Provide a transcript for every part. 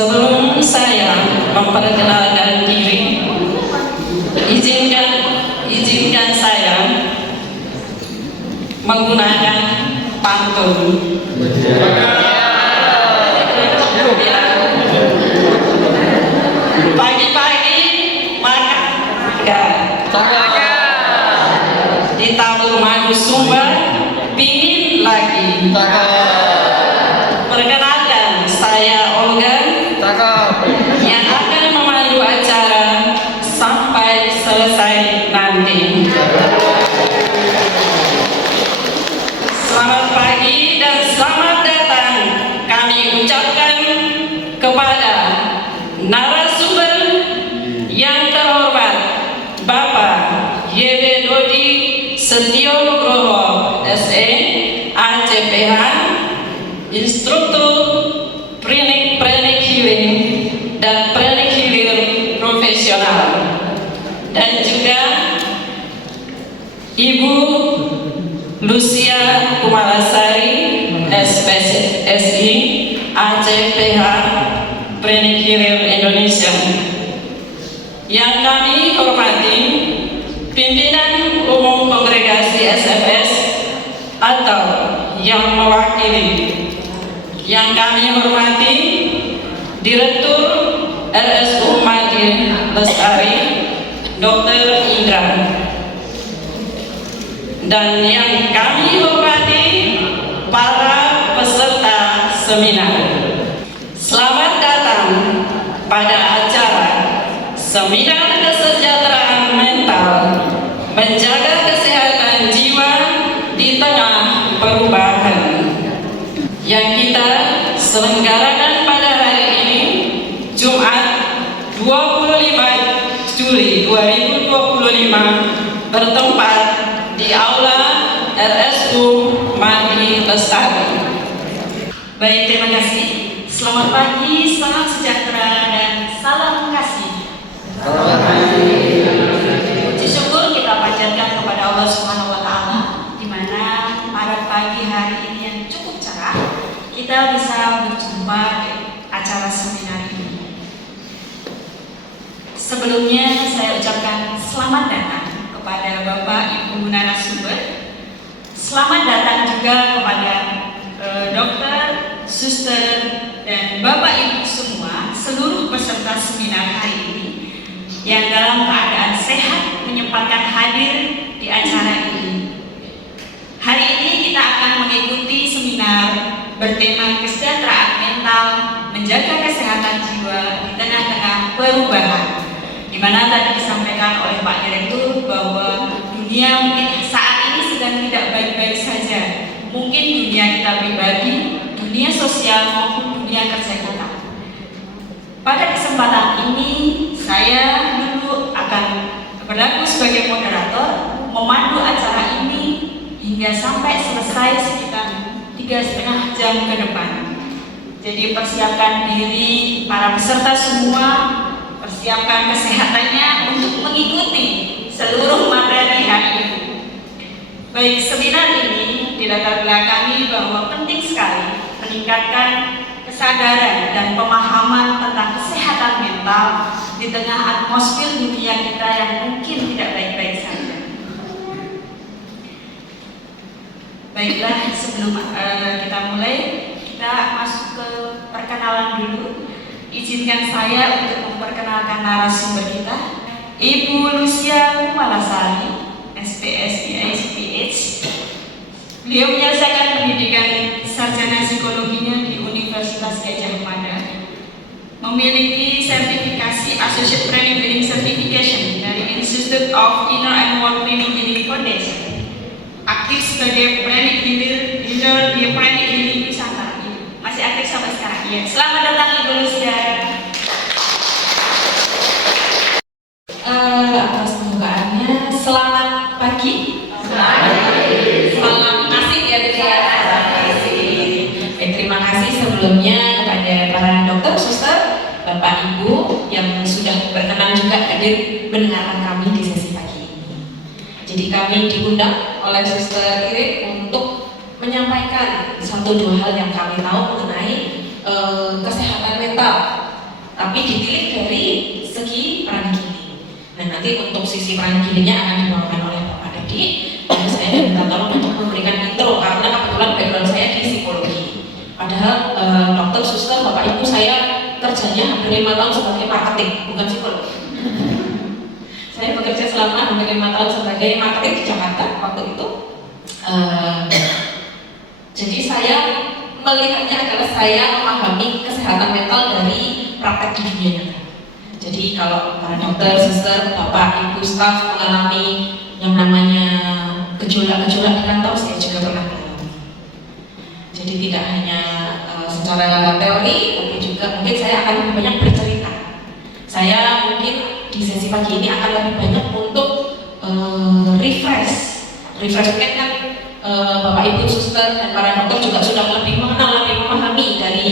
Sebelum saya memperkenalkan diri, izinkan saya menggunakan pantun. Pagi-pagi makan ditabur madu sumber, pingin lagi. Perkenalkan, saya Olga yang akan memandu acara sampai selesai nanti. Selamat pagi dan selamat datang kami ucapkan kepada narasumber yang terhormat Bapak YB Dodi Setio Nugroho SE, ACPH, instruktur Pranic Healing dan Pranic Healing profesional, dan juga Ibu Lucia Kumalasari SI, ACPH, Pranic Healing Indonesia. Yang kami hormati pimpinan umum kongregasi SFS atau yang mewakili. Yang kami hormati Direktur RSU Madin Lestari Dr. Indra, dan yang kami hormati para peserta seminar. Selamat datang pada acara Seminar Kesejahteraan Mental Menjaga Kesehatan Jiwa di Tengah Perubahan yang kita selenggarakan pada hari ini, Jumat 25 Juli 2025, bertempat di Aula RSU Madi Lestari. Baik, terima kasih. Selamat pagi, salam sejahtera dan salam kasih. Puji syukur kita panjatkan kepada Allah Subhanahu wa Ta'ala, di mana pada pagi hari ini yang cukup cerah kita bisa berjumpa di acara seminar ini. Sebelumnya saya ucapkan selamat datang kepada Bapak Ibu narasumber. Selamat datang juga kepada dokter, suster, dan Bapak Ibu semua, seluruh peserta seminar hari ini yang dalam keadaan sehat menyempatkan hadir di acara ini. Hari ini kita akan mengikuti seminar bertema kesejahteraan mental, menjaga kesehatan jiwa di tengah-tengah perubahan, di mana tadi disampaikan oleh Pak Direktur bahwa dunia mungkin saat ini sedang tidak baik-baik saja. Mungkin dunia kita pribadi, dunia sosial maupun dunia kerja kita. Pada kesempatan ini saya dulu akan berlaku sebagai moderator, memandu acara ini hingga sampai selesai sekitar 3,5 jam ke depan. Jadi persiapkan diri para peserta semua, persiapkan kesehatannya untuk mengikuti seluruh materi hari ini. Baik, seminar ini dilatar belakangi bahwa penting sekali meningkatkan kesadaran dan pemahaman tentang kesehatan mental di tengah atmosfer dunia kita yang mungkin tidak baik-baik saja. Baiklah, sebelum kita mulai, kita masuk ke perkenalan dulu. Izinkan saya untuk memperkenalkan narasumber kita, Ibu Lucia Kumalasari, SPSI/PH. Beliau menyelesaikan pendidikan sarjana psikologinya di Universitas Gajah Mada, memiliki sertifikasi Associate Pranic Healing Certification dari Institute of Inner and World Pranic Healing Foundation, aktif sebagai Pranic Healer di Pranic Healing Nusantara, masih aktif sampai sekarang. Ya, selamat datang Ibu Lucia. Atas pembukaannya, selamat pagi. Salam kasih ya, terima kasih sebelumnya kepada para dokter, suster, Bapak Ibu yang sudah berkenan juga hadir mendengarkan kami di sesi pagi ini. Jadi kami diundang oleh Suster Irit untuk menyampaikan 1-2 hal yang kami tahu mengenai kesehatan mental tapi ditilik dari segi peran gili. Nah, nanti untuk sisi peran gilinya akan dibawakan oleh Bapak Dedi. Dan saya minta tolong untuk memberikan intro karena kebetulan background saya di psikologi. Padahal dokter, suster, Bapak Ibu saya kerjanya hampir 5 tahun sebagai marketing, bukan psikolog. Saya bekerja selama hampir 5 tahun sebagai marketing di Jakarta waktu itu. Jadi saya melihatnya adalah saya memahami kesehatan mental dari praktek di dunia nyata. Jadi kalau para dokter, suster, bapak, ibu, staf mengalami yang namanya gejolak-gejolak di kantor, saya juga pernah mengalami. Jadi tidak hanya secara teori, tapi juga mungkin saya akan lebih banyak bercerita. Saya mungkin di sesi pagi ini akan lebih banyak untuk refresh mungkin kan Bapak Ibu suster dan para dokter juga sudah lebih mengenal, lebih memahami dari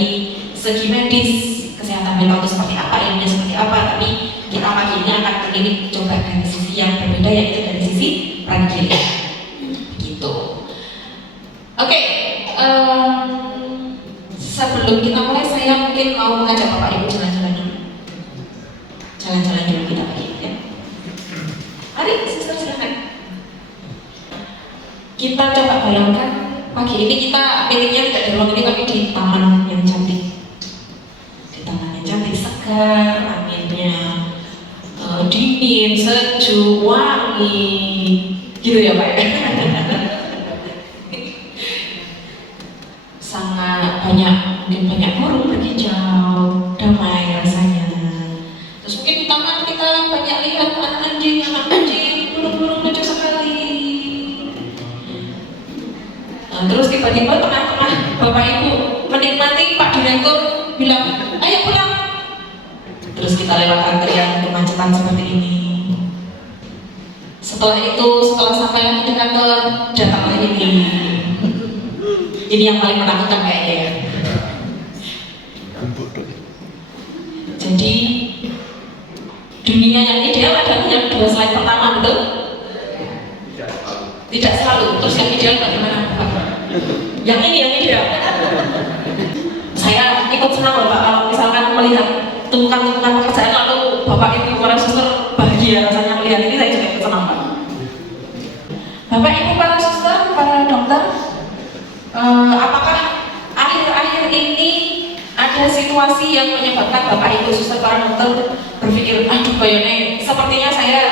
segi medis kesehatan mental itu seperti apa, ilmunya seperti apa, tapi kita pagi ini akan ini coba dari sisi yang berbeda, yaitu dari sisi peran gili gitu. Oke, sebelum kita mulai saya mungkin mau mengajak Bapak Ibu jalan-jalan dulu kita pagi ini ya. Mari suster silakan. Kita coba bayangkan pagi ini kita meetingnya tidak di ruang ini tapi di taman yang cantik. Di taman yang cantik, segar, anginnya dingin, sejuk, wangi, gitu ya Pak. Sangat banyak, mungkin banyak burung berkicau, damai rasanya. Terus mungkin di taman kita banyak lihat anak anjing, burung-burung lucu sekali. Terus tiba-tiba tengah-tengah Bapak Ibu menikmati, Pak Direktur bilang, ayo pulang. Terus kita lewat antrian kemacetan seperti ini. Setelah sampai lagi di kantor, datang lagi ini. Ini yang paling menakutkan kayaknya ya. Jadi dunia yang ideal adalah yang 2 slide pertama, betul? Tidak selalu. Terus yang ideal bagaimana? Yang ini yang ideal. Saya ikut senang Bapak kalau misalkan melihat tumpukan-tumpukan pekerjaan lalu Bapak Ibu para suster bahagia rasanya melihat ini, saya juga ikut senang Pak. Bapak Ibu para suster, para dokter, apakah akhir-akhir ini ada situasi yang menyebabkan Bapak Ibu suster para dokter berpikir, aduh kayaknya sepertinya saya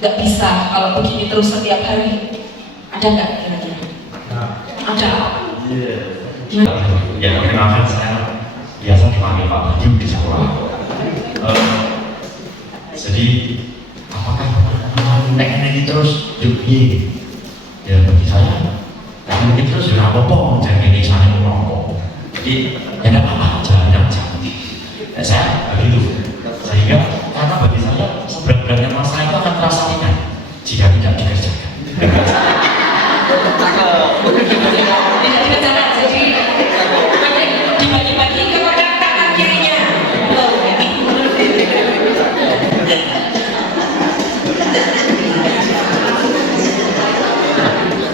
nggak bisa kalau begini terus setiap hari? Ada nggak kira-kira? Ada. Ya, kenalkan saya biasa dipanggil Pak Budi di sekolah. Jadi apakah nek terus jadi ya bagi saya nek terus ya apa-apa jangan ini saya ngomong. Jadi ya tidak apa-apa jangan. Saya begitu. Sehingga karena bagi saya seberat-beratnya masalah itu akan terasa ringan jika tidak dikerjakan. Jadi dibagi-bagi kepada kanan kirinya.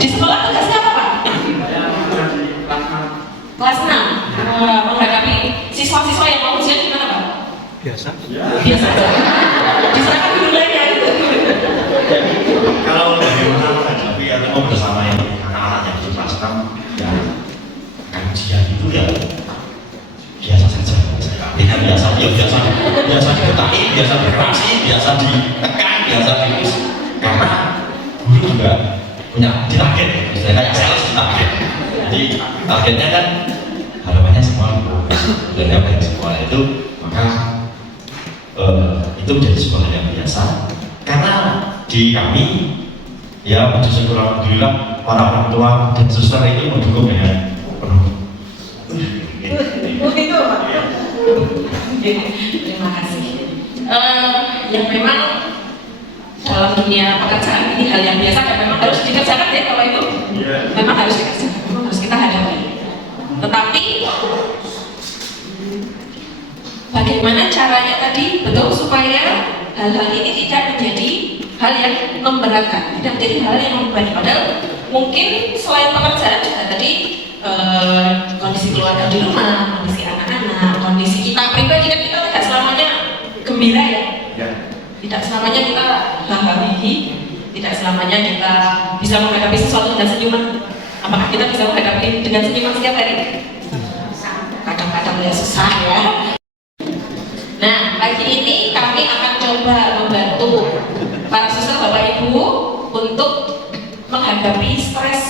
Di sekolah tugasnya apa Pak? Kelas 6. Menghadapi siswa-siswa yang mau ujian gimana Pak? Biasa. Diserahkan dulu aja. Kalau bagaimana menghadapi atau bersama yang anak-anak yang di kelas 6 ya akan ujian itu ya biasa saja. Artinya biasa diketahui, biasa berreaksi, biasa ditekan, biasa dius. Karena guru juga punya target, misalnya kayak sales target. Jadi targetnya kan harapannya semua dan yang semua itu, maka itu menjadi sebuah hal yang biasa. Karena di kami ya puji syukur alhamdulillah para orang tua dan suster itu mendukung dengan penuh. Begitu Pak. Terima kasih. Yang memang dalam dunia pekerjaan ini hal yang biasa dan memang harus dikerjakan ya kalau itu. Memang harus dikerjakan, memang harus kita hadapi. Tetapi bagaimana caranya tadi betul supaya hal-hal ini tidak menjadi hal yang memberatkan, tidak menjadi hal yang membebani. Padahal mungkin selain pekerjaan juga tadi kondisi keluarga di rumah, kondisi anak-anak, kondisi kita pribadi kan kita tidak selalu gembira ya. Ya. Tidak selamanya kita bahagia, tidak selamanya kita bisa menghadapi sesuatu dengan senyuman. Apakah kita bisa menghadapi dengan senyuman setiap hari? Kadang-kadang ya susah ya. Nah, pagi ini kami akan coba membantu para suster Bapak Ibu untuk menghadapi stres,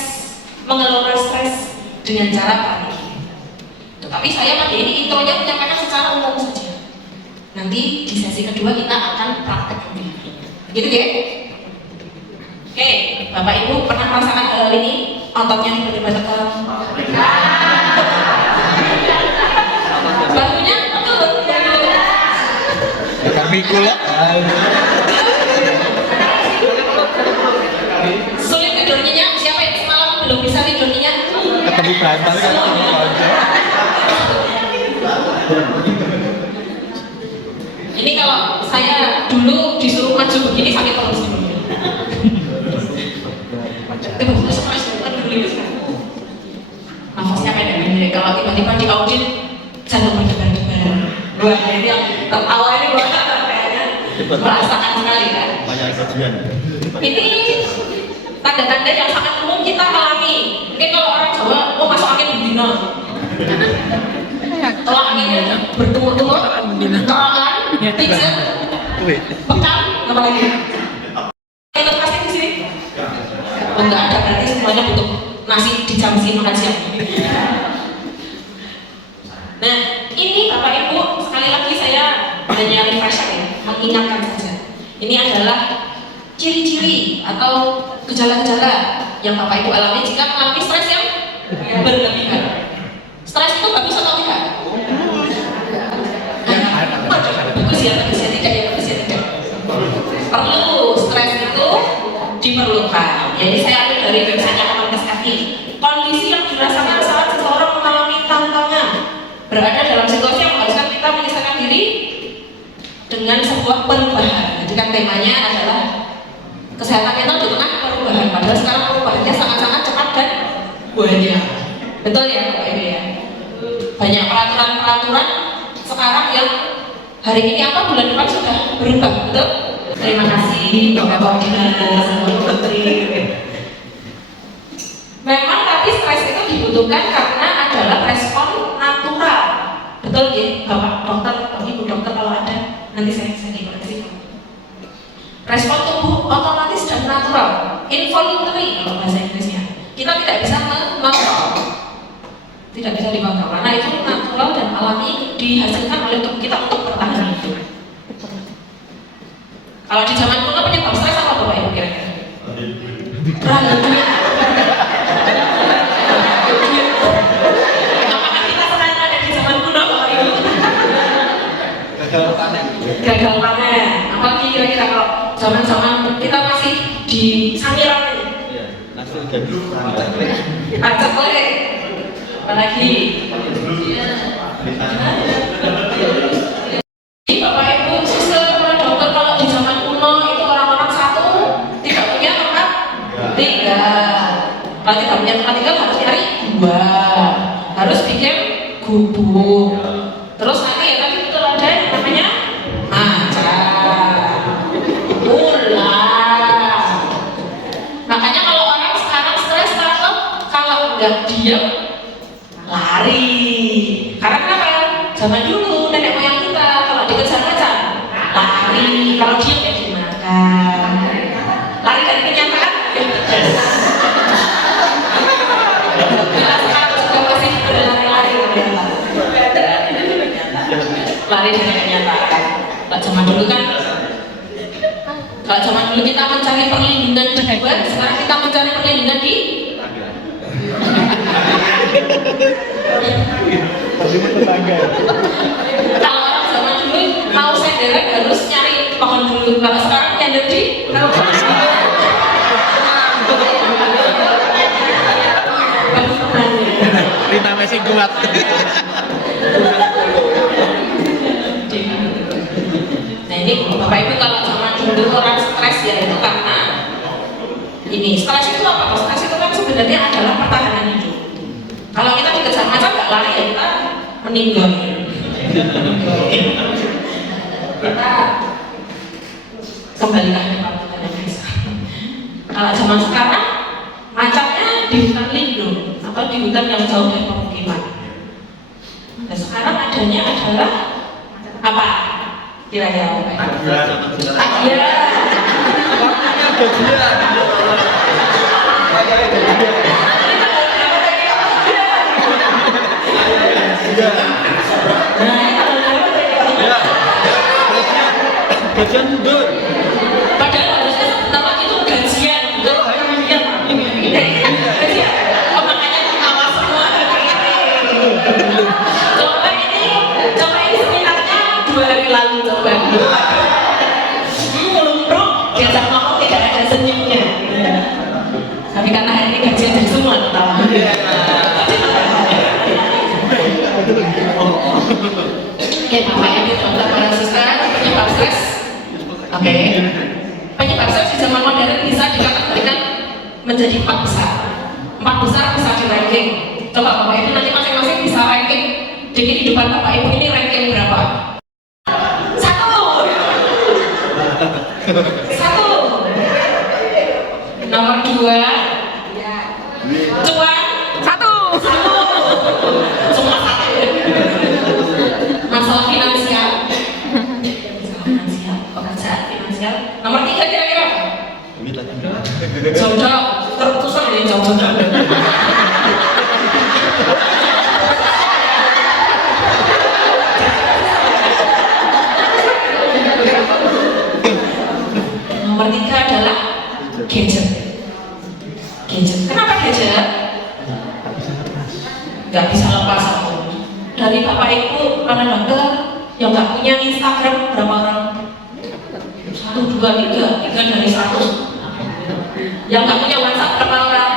mengelola stres dengan cara panik. Tetapi saya pagi ini intronya menyampaikan secara umum saja. Nanti di sesi kedua kita akan praktek lebih. Gitu ya? Oke, Bapak Ibu pernah merasakan hal ini? Ototnya tiba-tiba tegang. Bahunya betul. Mikul lah. Sulit tidur nyenyak. Siapa yang semalam belum bisa tidur nyenyak? Ketemu bantal kan ketemu aja. Ini kalau saya dulu disuruh maju begini sakit terus. Nafasnya pendek-pendek. Kalau tiba-tiba di audit jantung berdebar-debar. Wah, ini yang tertawa ini kayaknya merasakan sekali kan. Banyak kejadian. Ini tanda-tanda yang sangat umum kita alami. Mungkin kalau orang Jawa, oh masuk angin betina. Kalau anginnya bertumur-tumur, kerangan, pijat, pekan, apa lagi? Kita pasti di sini. Oh, enggak ada, berarti semuanya butuh nasi di jam sini makan siang. Nah, ini Bapak Ibu, sekali lagi saya hanya refresher ya, mengingatkan saja. Ini adalah ciri-ciri atau gejala-gejala yang Bapak Ibu alami jika mengalami stres yang berlebihan. Stres itu bagus atau tidak? Bagus ya, tidak ya, bagus ya, tidak. Perlu, stres itu diperlukan. Jadi saya ambil dari website Kemenkes RI. Kondisi yang dirasakan saat seseorang mengalami tantangan berada dalam situasi yang mengharuskan kita menyesuaikan diri dengan sebuah perubahan. Jadi kan temanya adalah kesehatan mental di tengah perubahan. Padahal sekarang perubahannya sangat-sangat cepat dan banyak. Betul ya Bapak Ibu ya? Banyak peraturan-peraturan sekarang yang hari ini apa bulan depan sudah berubah, betul? Terima kasih Bapak Dinas, Menteri. Memang tapi stres itu dibutuhkan karena adalah respon natural. Betul ya Bapak dokter, Ibu dokter kalau ada nanti saya dikoreksi. Respon tubuh otomatis dan natural, involuntary kalau bahasa Inggrisnya. Kita tidak bisa mengontrol, tidak bisa dikontrol karena itu natural dan alami dihasilkan oleh tubuh kita untuk bertahan hidup. Kalau di zaman kuno penyebab stres apa Bapak Ibu kira-kira? Rasa duit. Apakah kita sekarang ada di zaman kuno Bapak Ibu? Gagal panen. Apa kira-kira kalau zaman-zaman kita masih di Sangiran ini? Paceklik. Apalagi? Bapak Ibu, suster, dokter kalau di zaman kuno itu orang-orang satu tidak punya tempat tinggal. Kalau tidak punya tempat tinggal harus cari dua, harus bikin gubuk. Terus nanti ya tadi betul ada yang namanya macan, ular. Makanya kalau orang sekarang stres takut kalau nggak diam lari. Karena kenapa? Zaman dulu nenek moyang kita kalau dikejar macan lari, kalau diam ya dimakan. Lari dari kenyataan. Kita sekarang juga masih berlari-lari. Lari dari kenyataan. Kalau zaman dulu kan, kalau zaman dulu kita mencari perlindungan di luar, sekarang kita mencari perlindungan di kalau orang zaman dulu mau sendiri harus nyari pohon dulu. Kalau sekarang nyender di Rina masih kuat. Nah ini Bapak Ibu kalau zaman dulu orang stres ya itu karena ini stres itu apa? Stres itu kan sebenarnya adalah pertahanan hidup. Kalau kita dikejar macan nggak lari ya kita meninggal. kita kembalikan ke Pamukan yang bisa. Kalau zaman sekarang macamnya di hutan lindung atau di hutan yang jauh dari pemukiman. Nah, sekarang adanya adalah apa? Kira-kira apa? Takbiran. Gajian mundur. Padahal harusnya pertama itu gajian, gajian. Oh, makanya ketawa semua. Coba ini seminarnya 2 hari lalu coba. Lumruk, diajak ngomong tidak ada senyumnya. Tapi karena hari ini gajian jadi semua ketawa. Oke, Bapak Ibu, Dokter, para suster, penyebab stres. Oke, penyebab stres di zaman modern bisa dikategorikan menjadi 4 besar. 4 besar bisa di ranking. Coba Bapak Ibu nanti masing-masing bisa ranking di kehidupan Bapak Ibu ini ranking berapa? 1. Nomor 2. Cuan 1. Semua 1. Masalah finansial. Pekerjaan finansial. Nomor 3 kira-kira apa? Jodoh. Terputuskan dari jodoh. Nomor 3 adalah gadget. Kenapa gadget? Gak bisa lepas aku. Dari Bapak Ibu para dokter yang gak punya Instagram berapa orang? 1, 2, 3 dari 100. Yang gak punya WhatsApp berapa orang?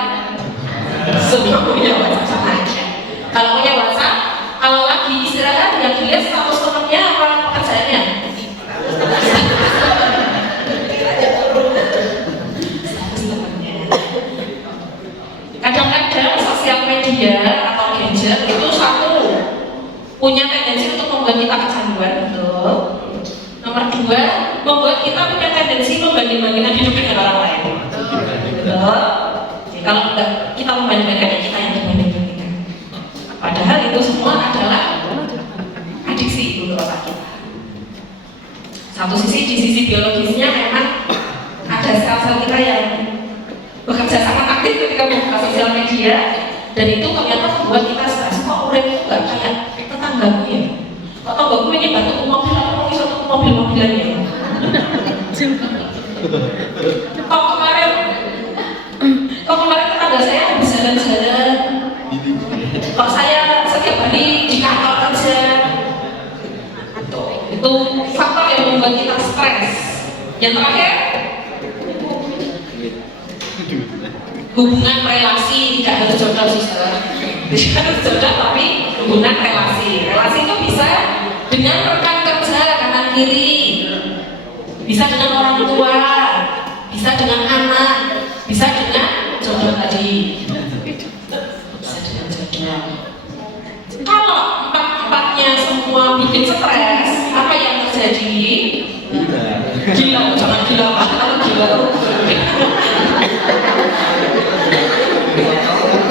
Semua punya WhatsApp sama aja. Kalau punya WhatsApp, kalau lagi istirahat yang dilihat status temennya apa pekerjaannya? Kadang-kadang sosial media atau gadget itu punya tendensi untuk membuat kita kecanduan, betul. Nomor 2, membuat kita punya tendensi membanding-bandingkan hidup dengan orang lain, betul. Jadi, kalau kita membanding-bandingkan, kita yang dibanding-bandingkan. Padahal itu semua adalah adiksi untuk otak kita. Satu sisi, di sisi biologisnya memang ada sel-sel kita yang bekerja sangat aktif ketika membuka sosial media, dan itu ternyata membuat kita stres. Kok urip gak kayak tetanggaku ya? Kok tanggaku ini bantu mobil atau mau bisa tuh mobil-mobilannya? Kok kemarin tetangga saya habis jalan-jalan. Kok saya setiap hari di kantor kerja. Itu faktor yang membuat kita stres. Yang terakhir, hubungan relasi. Tidak harus jodoh, suster. Tidak harus jodoh, tapi hubungan relasi. Relasi itu bisa dengan rekan kerja kanan kiri, bisa dengan orang tua, bisa dengan anak, bisa dengan jodoh tadi. Bisa dengan jodoh. Kalau empat-empatnya semua bikin stres, apa yang terjadi? Gila, jangan gila, kalau gila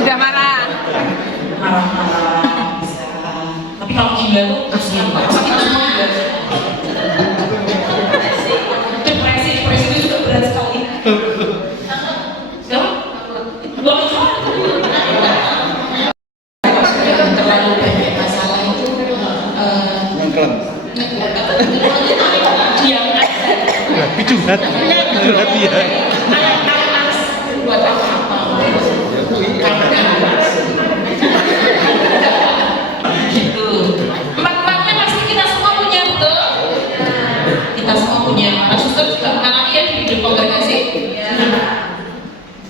udah marah bisa. Tapi kalau gila tuh kasihan banget. Masa kita semua gila? Depresi itu juga berat sekali. Terlalu banyak masalah itu diam aja. Curhat ya. Anak-anak buat apa? Gitu. Empat-empatnya pasti kita semua punya, betul? Kita semua punya. Para suster juga mengalami ya di hidup kongregasi,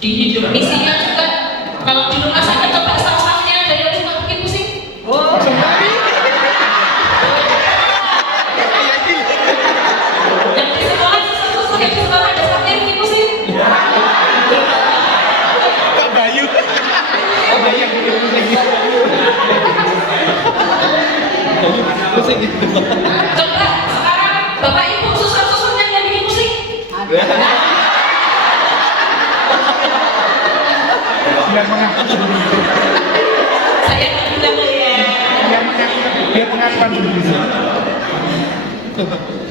di hidup misinya juga. Kalau di rumah sakit coba staff-staffnya ada yang suka bikin pusing. Yang di sekolah, suster-suster yang di sekolah ada staffnya yang bikin pusing. Kak Bayu yang bikin pusing. Coba sekarang Bapak Dia pengakuan begitu.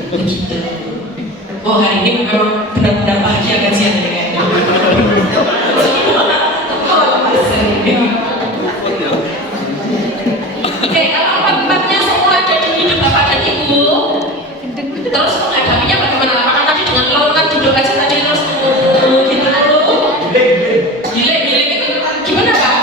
Begitu. Oh, hari ini memang benar-benar bahagia kajian ya kayaknya. Oke, kalau empat-empatnya semua ada di hidup Bapak dan Ibu, terus menghadapinya bagaimana? Apakah tadi dengan lompat duduk aja tadi terus gitu dulu? Gile itu gimana Pak?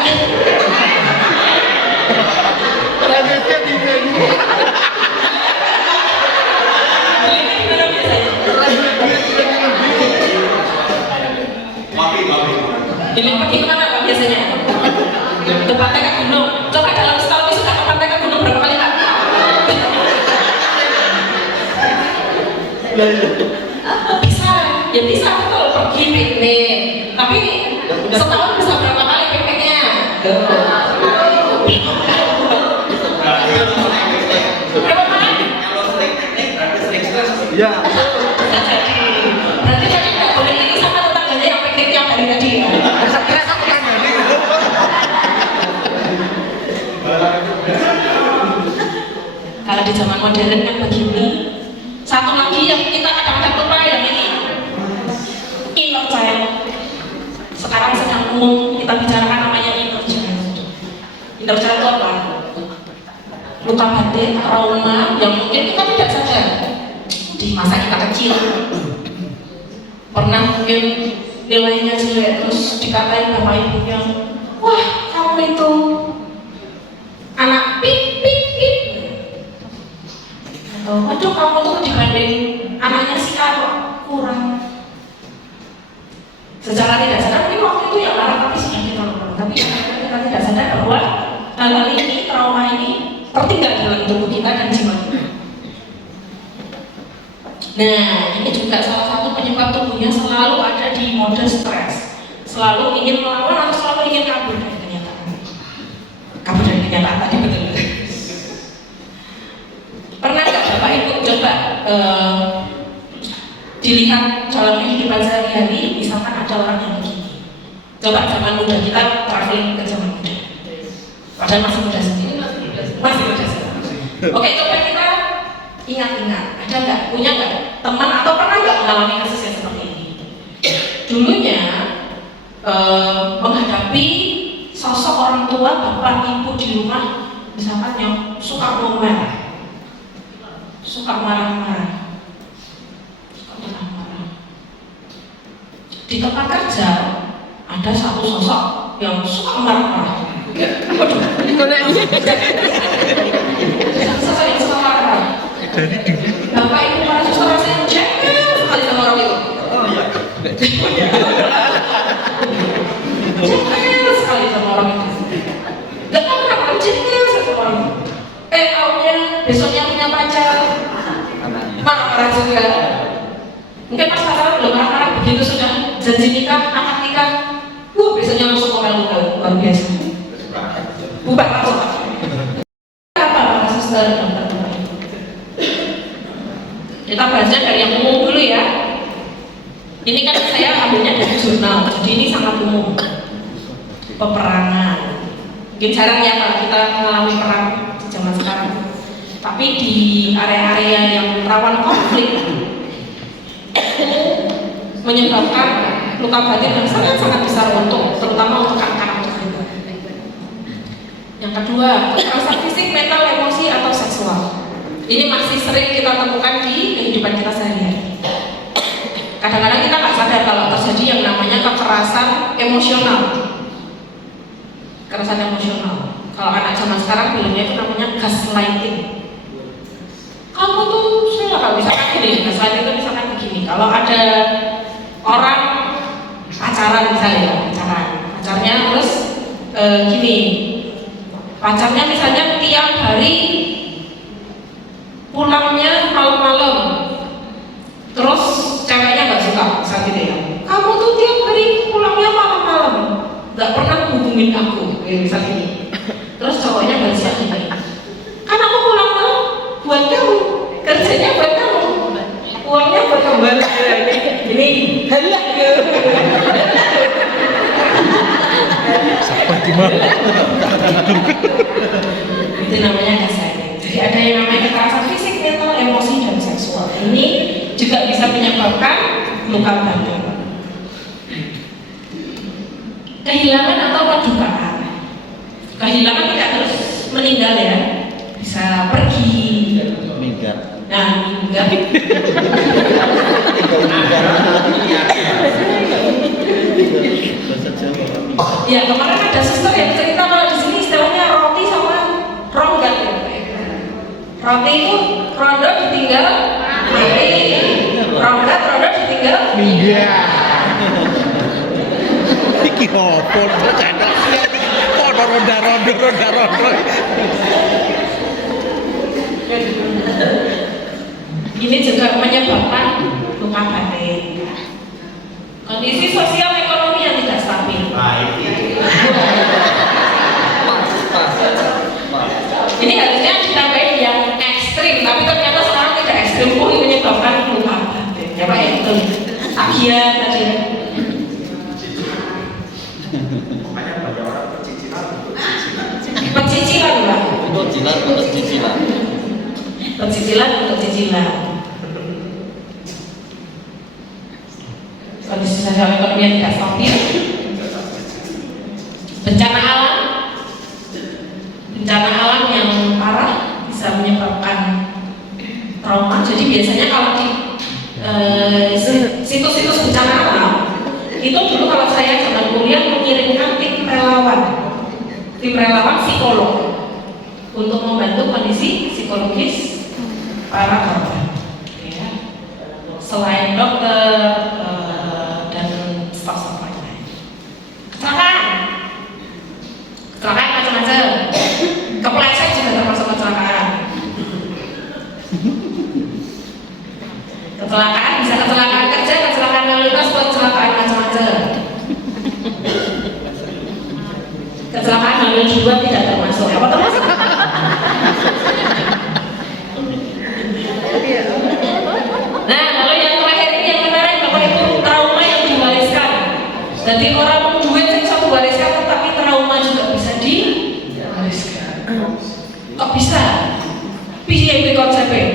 Gile pergi kemana Pak biasanya? Ke pantai ke gunung. Coba dalam setahun ini sudah ke pantai ke gunung berapa kali Pak? Bisa, ya bisa betul pergi piknik. Tapi setahun bisa berapa kali pikniknya? Berapa kali? Ya. Berarti tadi nggak boleh ini sama tetangganya yang piknik tiap hari tadi ya? Kalau di zaman modern kan begini. Satu lagi yang kita kadang-kadang lupa yang ini inner child. Sekarang sedang umum kita bicarakan namanya inner child. Inner child itu apa? Luka batin, trauma yang mungkin kita tidak sadar di masa kita kecil. Pernah mungkin nilainya jelek terus dikatain bapak ibunya, wah kamu itu anak pip pip pip. Waduh kamu tuh dibanding anaknya si A kurang. Secara tidak sadar mungkin waktu itu ya marah tapi sudah kita lupa. Tapi kita tidak sadar bahwa hal ini, trauma ini tertinggal dalam tubuh kita dan jiwa kita. Nah ini juga salah satu penyebab tubuhnya selalu ada di mode stres. Selalu ingin melawan atau selalu ingin kabur dari kenyataan. Kabur dari kenyataan tadi betul. Pernah nggak Bapak Ibu coba dilihat dalam kehidupan sehari-hari, misalkan ada orang yang begini. Coba zaman muda kita traveling ke zaman muda. Padahal masih muda sendiri, masih muda sendiri. Oke, coba kita ingat-ingat, ada nggak, punya nggak teman atau pernah nggak mengalami kasus yang seperti ini? Dulunya menghadapi sosok orang tua, bapak, ibu di rumah, misalkan yang suka ngomel. Suka marah-marah, di tempat kerja ada satu sosok yang suka marah-marah. Waduh, sosok yang suka marah-marah. Bapak ibu para suster rasanya jengkel sekali sama orang itu. Jengkel sekali sama orang itu. Gak tahu kenapa jengkel sama orang itu. Taunya besoknya punya pacar, marah-marah juga. Mungkin pas pacaran belum marah-marah, begitu sudah janji nikah, akad nikah, besoknya langsung ngomel-ngomel, luar biasa. Bubar langsung. Apa para suster dan teman-teman? Kita baca dari yang umum dulu ya. Ini kan saya ambilnya dari jurnal, jadi ini sangat umum. Peperangan. Mungkin jarang ya kalau kita mengalami perang di zaman sekarang. Tapi di area-area yang rawan konflik menyebabkan luka batin yang sangat-sangat besar terutama untuk anak-anak kita. Yang kedua, kekerasan fisik, mental, emosi atau seksual. Ini masih sering kita temukan di kehidupan kita sehari-hari. Kadang-kadang kita nggak sadar kalau terjadi yang namanya kekerasan emosional. Kekerasan emosional. Kalau anak zaman sekarang bilangnya itu namanya gaslighting. Kamu tuh saya nggak bisa gini, gaslighting itu misalkan begini. Kalau ada orang pacaran misalnya, pacarnya terus gini, pacarnya misalnya tiap hari pulangnya malam-malam, terus ceweknya nggak suka saat gitu ya. Kamu tuh tiap hari pulangnya malam-malam, nggak pernah hubungin aku, misal gini. Terus cowoknya balasnya gini, kan aku pulang malam buat kamu, kerjanya buat kamu, uangnya buat kamu. Ini halah ke. Sampai di mana? Itu namanya gaslighting. Jadi kehilangan atau kedukaan. Kehilangan tidak harus meninggal ya, bisa pergi. Minggat. Nah, meninggal. Ya kemarin ada suster yang cerita kalau di sini istilahnya roti sama rongga ya. Roti itu rondo ditinggal mati, rongga rondo ditinggal Minggat. Iki opo candok. Kok ronda-ronda. Ini juga menyebabkan luka batin. Kondisi sosial ekonomi yang tidak stabil. Ini harusnya ditambahin yang ekstrim, tapi ternyata sekarang tidak ekstrim pun menyebabkan luka batin. Ya Pak ya, betul. Tagihan tadi. Makanya banyak orang pecicilan. Pencicilan Pak. Pencicilan untuk cicilan. Kondisi sosial ekonomi yang tidak stabil. Bencana alam yang parah bisa menyebabkan trauma. Jadi biasanya kalau di situs-situs bencana alam itu dulu kalau saya zaman kuliah mengirimkan tim relawan psikolog untuk membantu kondisi psikologis para korban. Ya. Selain dokter dan staf-staf lain. Kecelakaan macam-macam. Kepleset juga termasuk kecelakaan. Kecelakaan bisa kecelakaan kerja, kecelakaan lalu lintas, kecelakaan macam-macam. Kecelakaan hamil dua tidak termasuk. Apa termasuk? Nah, kalau yang terakhir ini yang kemarin Bapak Ibu trauma yang diwariskan. Jadi orang duit yang satu wariskan, tetapi trauma juga bisa diwariskan. Kok bisa? Piye konsepnya?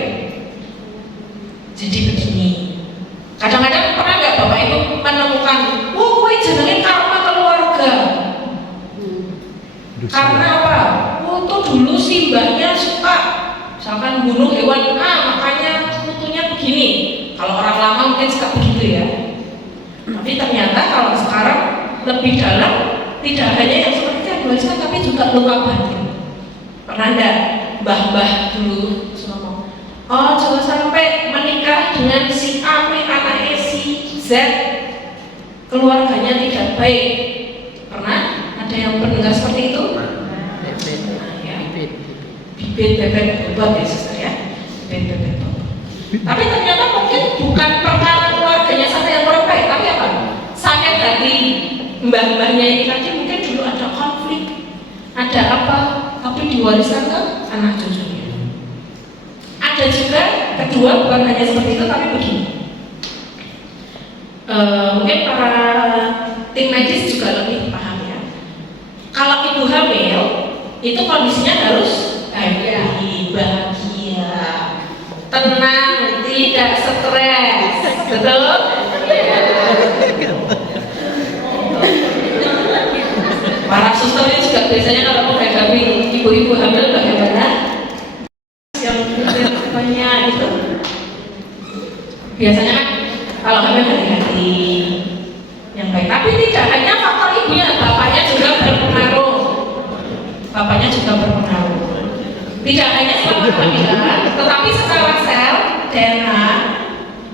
Jadi begini. Kadang-kadang pernah nggak Bapak Ibu menemukan, kowe jenenge karma keluarga. Karena apa? Tuh dulu simbahnya suka misalkan bunuh hewan makanya mutunya begini. Kalau orang lama mungkin suka begitu ya. Tapi ternyata kalau sekarang lebih dalam, tidak hanya yang seperti yang diwariskan, tapi juga luka batin. Pernah enggak mbah-mbah dulu ngomong, oh jangan sampai menikah dengan si A, anaknya si Z, keluarganya tidak baik. Pernah ada yang mendengar seperti itu? Bibit bebek bobot ya suster ya, bibit bebek bobot. Tapi ternyata mungkin bukan perkara keluarganya sampai yang kurang baik, tapi apa? Sakit hati mbah-mbahnya ini tadi mungkin dulu ada konflik, ada apa, tapi diwariskan ke anak cucunya. Ada juga kedua bukan hanya seperti itu, tapi begini. Mungkin para tim medis juga lebih paham ya. Kalau ibu hamil itu kondisinya harus bahagia, tenang, tidak stres, betul? Para suster ini juga biasanya kalau menghadapi ibu-ibu hamil bagaimana? Yang banyak itu biasanya kan kalau hamil hati-hati yang baik, tapi tidak hanya faktor ibunya, bapaknya juga berpengaruh. Bapaknya juga berpengaruh. Tidak hanya selama kehamilan, tetapi secara sel DNA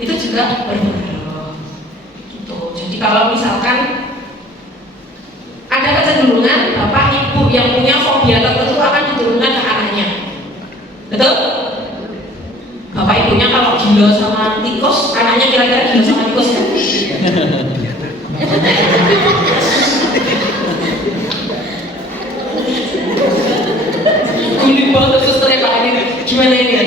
itu juga berpengaruh. Gitu. Jadi kalau misalkan ada kecenderungan bapak ibu yang punya fobia tertentu akan diturunkan ke anaknya, betul? Bapak ibunya kalau gila sama tikus, anaknya kira-kira gila sama tikus ya? Guling banget suster ya Pak, ini gimana ini ya?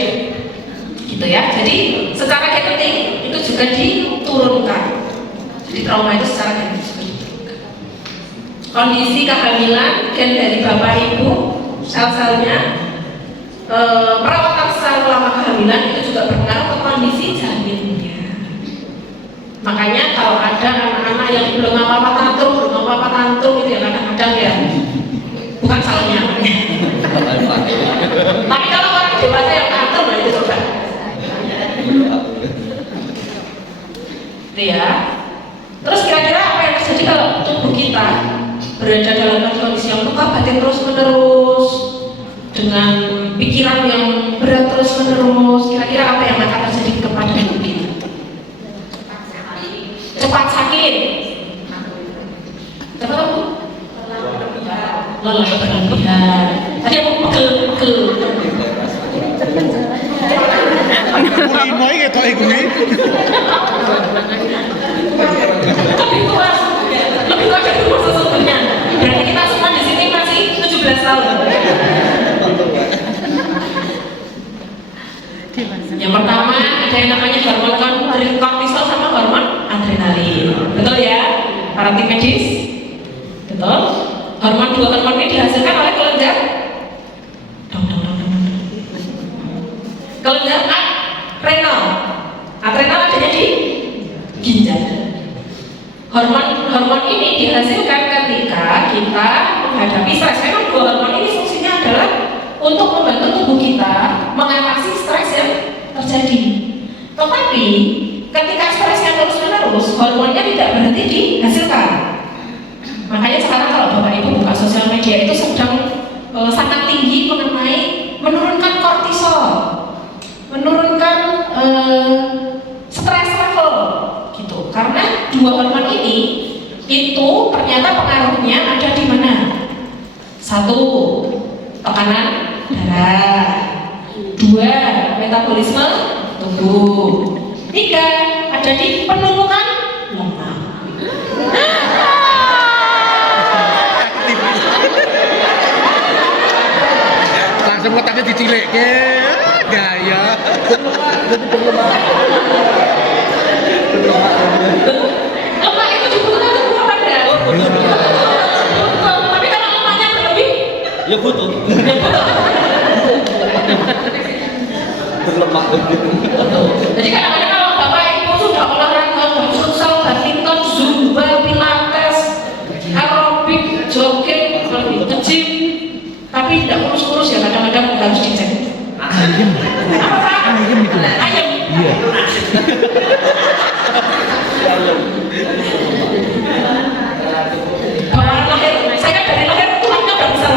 Gitu ya, jadi secara genetik itu juga diturunkan. Jadi trauma itu secara genetik juga diturunkan. Kondisi kehamilan gen dari bapak ibu, sel-selnya, perawatan sel selama kehamilan itu juga berpengaruh ke kondisi janinnya. Makanya kalau ada anak-anak yang belum apa-apa tatur, belum apa tantrum itu ya kadang-kadang ya. Bukan salahnya. Tapi kalau orang dewasa yang tantrum itu coba. Itu ya. Terus kira-kira apa yang terjadi kalau tubuh kita berada dalam kondisi yang luka batin terus menerus dengan pikiran yang berat terus menerus, kira-kira apa yang akan terjadi kepada tubuh kita? Cepat sakit, cepat apa? Lelah berlebihan. Tadi aku pegel. Kulino iki ketok iku nih. Lebih tua dari umur sesungguhnya. Berarti kita semua di sini masih 17 tahun. Yang pertama ada yang namanya hormon kortisol sama hormon adrenalin. Betul ya? Para tim medis? Betul? Dua hormon ini dihasilkan oleh kelenjar adrenal. Adrenal adanya di ginjal. Hormon ini dihasilkan ketika kita menghadapi stres. Memang dua hormon ini fungsinya adalah untuk membantu tubuh kita mengatasi stres yang terjadi. Tetapi ketika stresnya terus-menerus, hormonnya tidak berhenti dihasilkan. Makanya sekarang kalau Bapak Ibu buka sosial media itu sedang sangat tinggi mengenai menurunkan kortisol, menurunkan stres level gitu. Karena dua hormon ini itu ternyata pengaruhnya ada di mana? Satu, tekanan darah. Dua, metabolisme tubuh. Tiga, ada di penumpukan lemak. Langsung kotaknya dicilikke. Gaya. Lemak itu dibutuhkan tubuh apa enggak? Butuh. Tapi kalau lemaknya berlebih, Ya butuh. ya butuh. Berlemak begitu. Jadi kadang-kadang kalau Bapak Ibu sudah olahraga, futsal, badminton, zumba, pilates, aerobik, jogging, nge-gym, tapi tidak kurus-kurus ya, kadang-kadang harus dicek. Ayam. Apa Pak? Ayam itu. Ayam. Iya. Bawaan lahir, saya kan dari lahir tulangnya udah besar.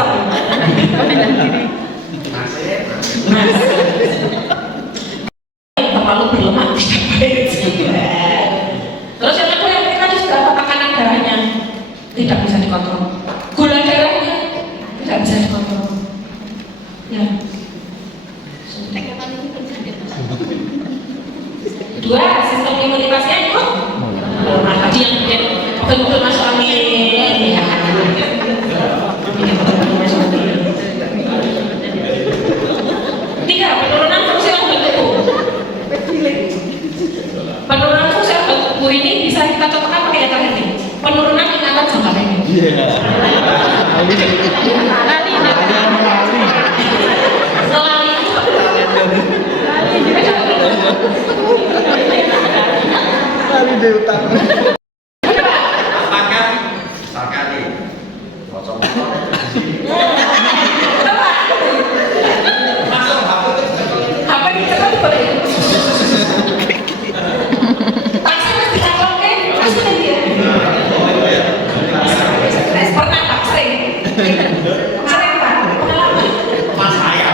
Mas, terlalu berlemak tidak baik juga. Terus yang kedua yang kita juga tekanan darahnya tidak bisa dikontrol, gula darahnya tidak bisa dikontrol. Ya. Dua, sistem imunitasnya ikut. Nah, tadi yang bikin betul-betul masuk angin. Ya. Ini betul-betul masuk angin. Tiga, penurunan fungsi organ tubuh. Penurunan fungsi organ tubuh ini bisa kita contohkan pakai kata ini. Penurunan ingatan jangka pendek. Iya. Selain Kali di utang. Makan sekali. Pocong-pocong. apa yang kita boleh? Pasti mesti dicaplok pasti kan dia. Pernah Pak sering. Sering Pak. Pengalaman. Mas saya.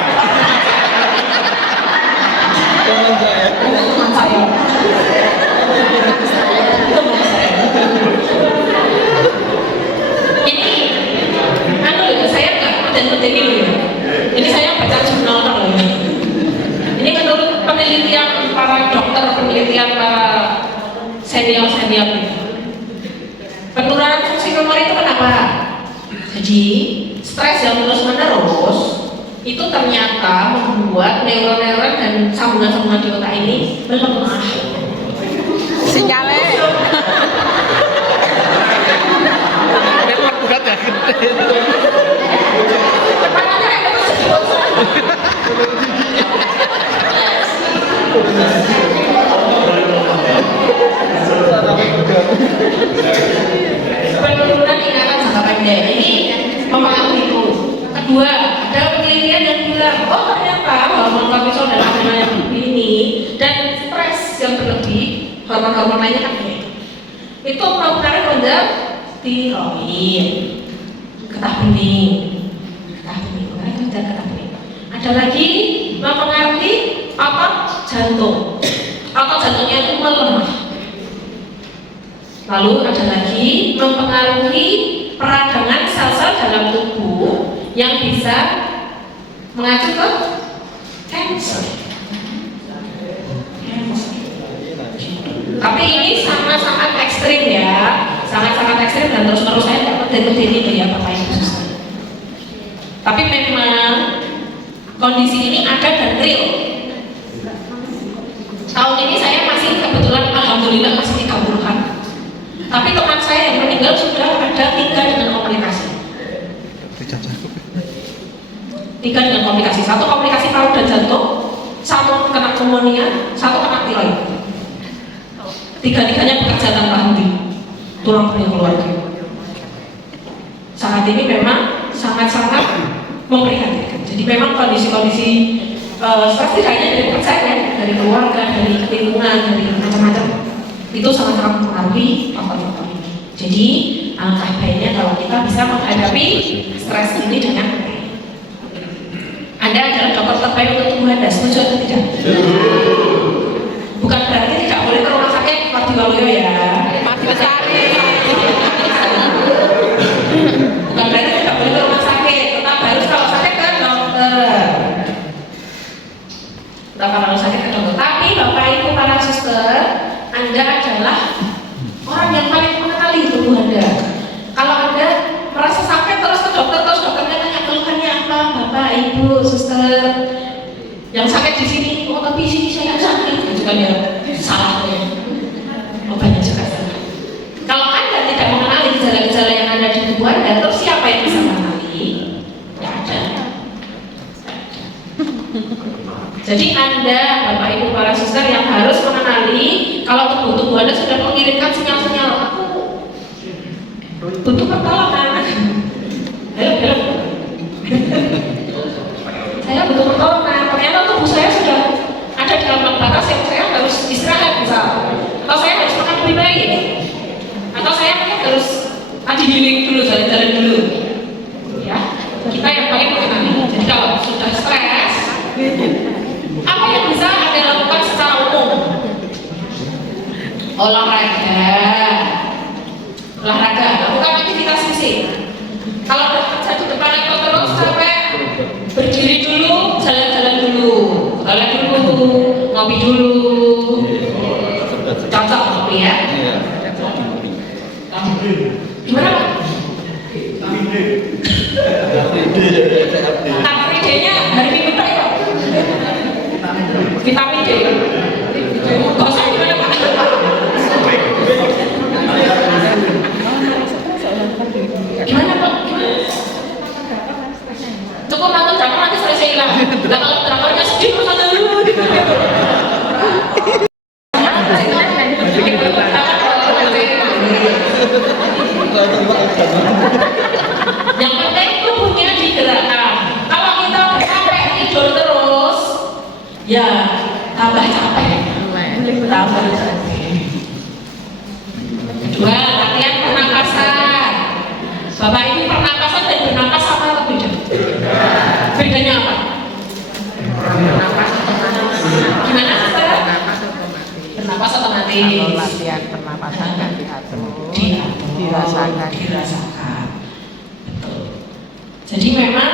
Teman saya. Teman saya. Ini, saya nggak konten-konten ini. Ini saya baca jurnal loh ya. Ini menurut penelitian para dokter, penelitian para senior-senior. Penurunan fungsi memori itu kenapa? Jadi stres yang terus-menerus itu ternyata membuat neuron-neuron dan sambungan-sambungan di otak ini melemah. Sinyalnya Network udah ya gede. Kepalanya kayak gitu sedot. Penurunan ingatan hormon lainnya kan itu mempengaruhi kelenjar tiroid, getah bening, mengenai kelenjar getah bening. Ada lagi mempengaruhi otot jantung. Otot jantungnya itu melemah. Lalu ada lagi mempengaruhi peradangan sel-sel dalam tubuh yang bisa mengacu ke cancer. Tapi ini sangat-sangat ekstrim ya, sangat-sangat ekstrim dan terus-terus saya tidak penting itu ya Bapak Ibu. Tapi memang kondisi ini ada dan real. Tahun ini saya masih kebetulan alhamdulillah masih 30-an. Tapi teman saya yang meninggal sudah ada 3 dengan komplikasi. 3 dengan komplikasi. 1 komplikasi paru dan jantung, 1 kena pneumonia, 1 kena tiroid. 3-tiganya bekerja tanpa henti. Tulang benih keluarga. Saat ini memang sangat-sangat memprihatinkan. Jadi memang kondisi-kondisi stres tidak hanya dari pekerjaan, dari keluarga, dari lingkungan, dari macam-macam, itu sangat-sangat mempengaruhi faktor-faktor ini. Jadi alangkah baiknya kalau kita bisa menghadapi stres ini dengan baik. Anda adalah dokter terbaik untuk tubuh Anda, setuju atau tidak? Bukan berarti tidak boleh ke rumah sakit Mardi Waluyo ya. Mardi Besari. Bukan berarti tidak boleh ke rumah sakit, tetap harus kalau sakit ke dokter. Tetap kalau sakit ke dokter. Tapi Bapak Ibu para suster, Anda adalah orang yang paling mengenali tubuh Anda. Kalau Anda merasa sakit terus ke dokter, terus dokternya tanya keluhannya apa, Bapak Ibu suster, yang sakit di sini, oh tapi sini saya sakit, itu kan ya salah ya. Oh banyak juga salah. Kalau Anda tidak mengenali gejala-gejala yang ada di tubuh Anda, terus siapa yang bisa mengenali? Tidak ada. Jadi Anda, Bapak Ibu para suster yang harus mengenali kalau tubuh Anda sudah mengirimkan sinyal-sinyal aku butuh pertolongan. Halo. Saya butuh pertolongan. Ternyata tubuh saya sudah ada di dalam batas yang saya harus istirahat misal, atau saya harus makan lebih baik, atau saya mungkin harus tadi healing dulu, jalan-jalan dulu. Ya, kita yang paling mengenali. Jadi kalau sudah stres, apa yang bisa Anda lakukan secara umum? Olahraga, lakukan aktivitas fisik. Kalau udah kerja di depan laptop terus sampai berdiri dulu, jalan-jalan dulu, ngopi dulu, cocok ngopi ya. Gimana Pak? Car Free Day-nya hari Minggu Pak ya? Vitamin D. Gak usah gimana Pak? Gimana Pak? Cukup nonton drakor nanti selesai hilang. Nah kalau drakornya sedih terus ada yang penting tubuhnya digerakkan. Kalau kita capek tidur terus, ya tambah capek. Kedua, latihan pernapasan. Bapak Ibu pernapasan dan bernapas apa atau beda? Bedanya apa? Gimana Saudara? Bernapas otomatis. Kalau latihan pernapasan kan diatur, dirasakan. Betul. Jadi memang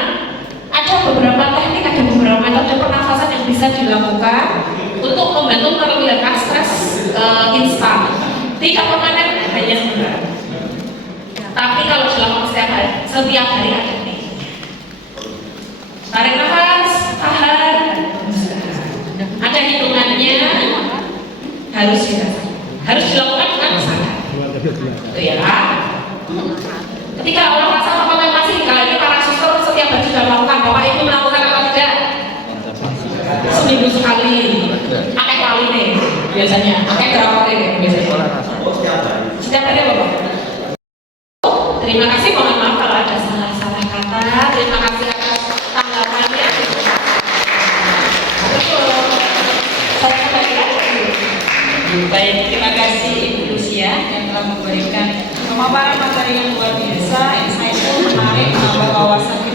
ada beberapa teknik, ada beberapa metode pernafasan yang bisa dilakukan untuk membantu meredakan stres instan. Tidak permanen, hanya sebentar. Tapi kalau dilakukan setiap hari ada nih. Tarik nafas, tahan. Ada hitungannya, harus dilakukan dengan sadar. Itu ya. Ketika orang merasa terkontemplasi, kali ini para suster setiap hari sudah melakukan. Bapak Ibu melakukan apa tidak? Seminggu sekali. Pakai kali nih biasanya. Pakai berapa kali nih biasanya? Setiap hari apa Pak? Terima kasih, mohon maaf kalau ada salah-salah kata. Terima kasih atas tanggapannya. Saya kembali. Baik, terima kasih. akan memberikan pemaparan materi yang luar biasa, insightful, menarik, menambah wawasan